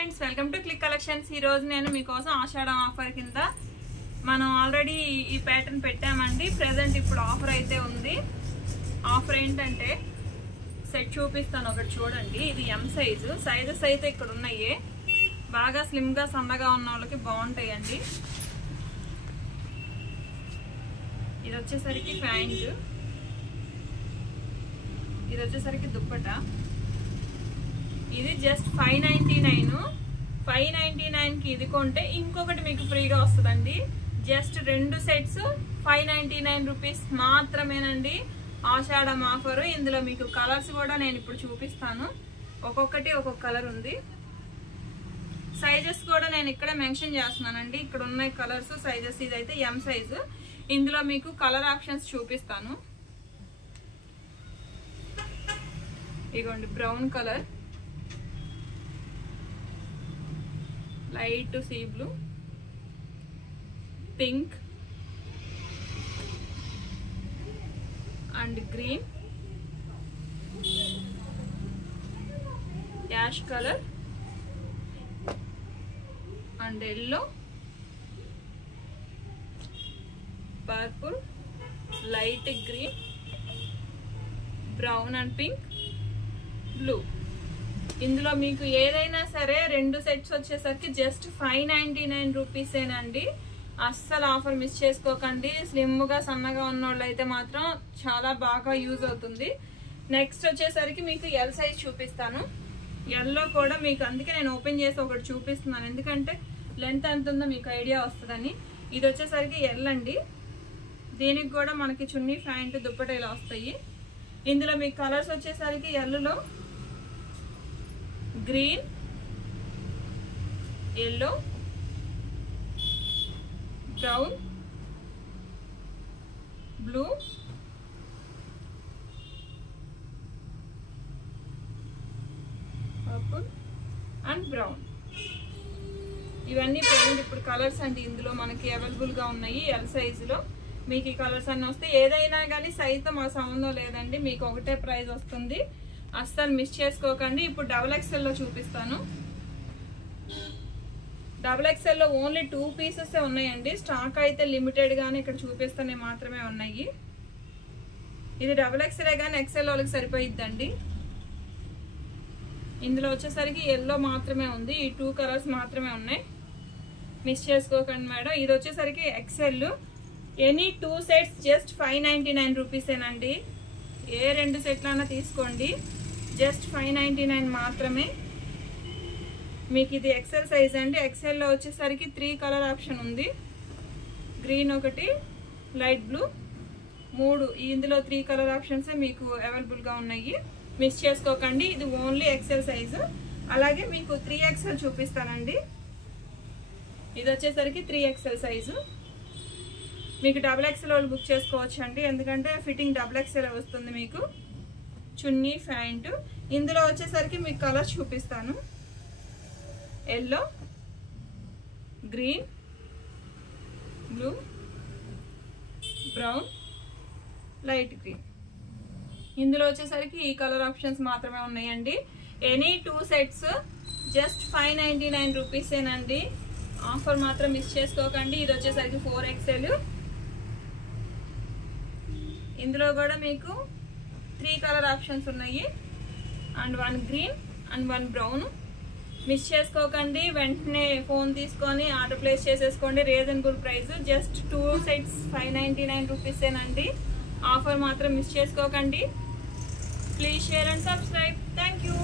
Friends, welcome to click collections. ఈ రోజు నేను మీకోసం ఆషాఢం ఆఫర్ కింద మనం ఆల్రెడీ ఈ ప్యాటర్న్ పెట్టామండి. ప్రెజెంట్ ఇప్పుడు ఆఫర్ అయితే ఉంది. ఆఫర్ ఏంటంటే సెట్ చూపిస్తాను, ఒకటి చూడండి. ఇది ఎం సైజు. సైజెస్ అయితే ఇక్కడ ఉన్నాయి. బాగా స్లిమ్ గా సన్నగా ఉన్న వాళ్ళకి బాగుంటాయండి. ఇది వచ్చేసరికి ప్యాంట్, ఇది వచ్చేసరికి దుప్పటా. ఇది జస్ట్ 599. 599 కి ఇది కొంటే ఇంకొకటి మీకు ఫ్రీగా వస్తుందండి. జస్ట్ 2 సెట్స్ 599 రూపీస్ మాత్రమేనండి. ఆషాఢం ఆఫర్. ఇందులో మీకు కలర్స్ కూడా నేను ఇప్పుడు చూపిస్తాను. ఒక్కొక్కటి ఒక్కొక్క కలర్ ఉంది. సైజెస్ కూడా నేను ఇక్కడ మెన్షన్ చేస్తున్నానండి. ఇక్కడ ఉన్నాయి కలర్స్, సైజెస్. ఇదైతే ఎం సైజు. ఇందులో మీకు కలర్ ఆప్షన్స్ చూపిస్తాను. ఇదిగోండి, brown colour, light sea blue, pink and green, ash colour and yellow, purple, light green, brown and pink, blue. ఇందులో మీకు ఏదైనా సరే 2 సెట్స్ వచ్చేసరికి జస్ట్ 599 రూపీసేనండి. అస్సలు ఆఫర్ మిస్ చేసుకోకండి. స్లిమ్ గా సన్నగా ఉన్న వాళ్ళు అయితే మాత్రం చాలా బాగా యూజ్ అవుతుంది. నెక్స్ట్ వచ్చేసరికి మీకు ఎల్ సైజ్ చూపిస్తాను. ఎల్లో కూడా మీకు, అందుకే నేను ఓపెన్ చేసి ఒకటి చూపిస్తున్నాను, ఎందుకంటే లెంత్ ఎంత ఉందో మీకు ఐడియా వస్తుందని. ఇది వచ్చేసరికి ఎల్ అండి. దీనికి కూడా మనకి చున్నీ, ప్యాంట్, దుప్పట ఇలా వస్తాయి. ఇందులో మీకు కలర్స్ వచ్చేసరికి yellow, green, yellow, brown, blue, purple and brown. ఇవన్నీ ప్రెజెంట్ ఇప్పుడు కలర్స్ అండి. ఇందులో మనకి అవైలబుల్ గా ఉన్నాయి. ఎల్ సైజులో మీకు ఈ కలర్స్ అన్నీ వస్తాయి. ఏదైనా కానీ సైజుతో మా సంబంధం లేదండి, మీకు ఒకటే ప్రైస్ వస్తుంది. అస్సలు మిస్ చేసుకోకండి. ఇప్పుడు XXL లో చూపిస్తాను. XXL లో ఓన్లీ 2 పీసెస్ ఉన్నాయండి. స్టాక్ అయితే లిమిటెడ్ గానే ఇక్కడ చూపిస్తానే మాత్రమే ఉన్నాయి. ఇది XXL కానీ XL వాళ్ళకి సరిపోయిద్దండి. ఇందులో వచ్చేసరికి ఎల్లో మాత్రమే ఉంది. ఈ 2 కలర్స్ మాత్రమే ఉన్నాయి. మిస్ చేసుకోకండి మేడం. ఇది వచ్చేసరికి XL. Any 2 sets just 599 రూపీసేనండి. ఏ 2 సెట్లన్నా తీసుకోండి, జస్ట్ 599 మాత్రమే. మీకు ఇది XL సైజ్ అండి. XL లో వచ్చేసరికి 3 కలర్ ఆప్షన్ ఉంది. గ్రీన్ ఒకటి, లైట్ బ్లూ, 3. ఇందులో 3 కలర్ ఆప్షన్స్ మీకు అవైలబుల్ గా ఉన్నాయి. మిస్ చేసుకోకండి. ఇది ఓన్లీ XL సైజు. అలాగే మీకు 3XL చూపిస్తానండి. ఇది వచ్చేసరికి 3XL సైజు. మీకు XXL వాళ్ళు బుక్ చేసుకోవచ్చు అండి, ఎందుకంటే ఫిట్టింగ్ XXL వస్తుంది మీకు. చున్నీ, ప్యాంట్. ఇందులో వచ్చేసరికి మీకు కలర్స్ చూపిస్తాను. Yellow, green, blue, brown, light green. ఇందులో వచ్చేసరికి ఈ కలర్ ఆప్షన్స్ మాత్రమే ఉన్నాయండి. ఎనీ 2 సెట్స్ జస్ట్ 599 రూపీసేనండి. ఆఫర్ మాత్రం మిస్ చేసుకోకండి. ఇది వచ్చేసరికి 4XL. ఇందులో కూడా మీకు 3 కలర్ ఆప్షన్స్ ఉన్నాయి. And 1 green and 1 brown. Miss చేసుకోకండి. వెంటనే ఫోన్ తీసుకొని ఆర్డర్ ప్లేస్ చేసేసుకోండి. Reasonable price. జస్ట్ 2 సెట్స్ 599 రూపీసేనండి. ఆఫర్ మాత్రం మిస్ చేసుకోకండి. Please share and subscribe. Thank you.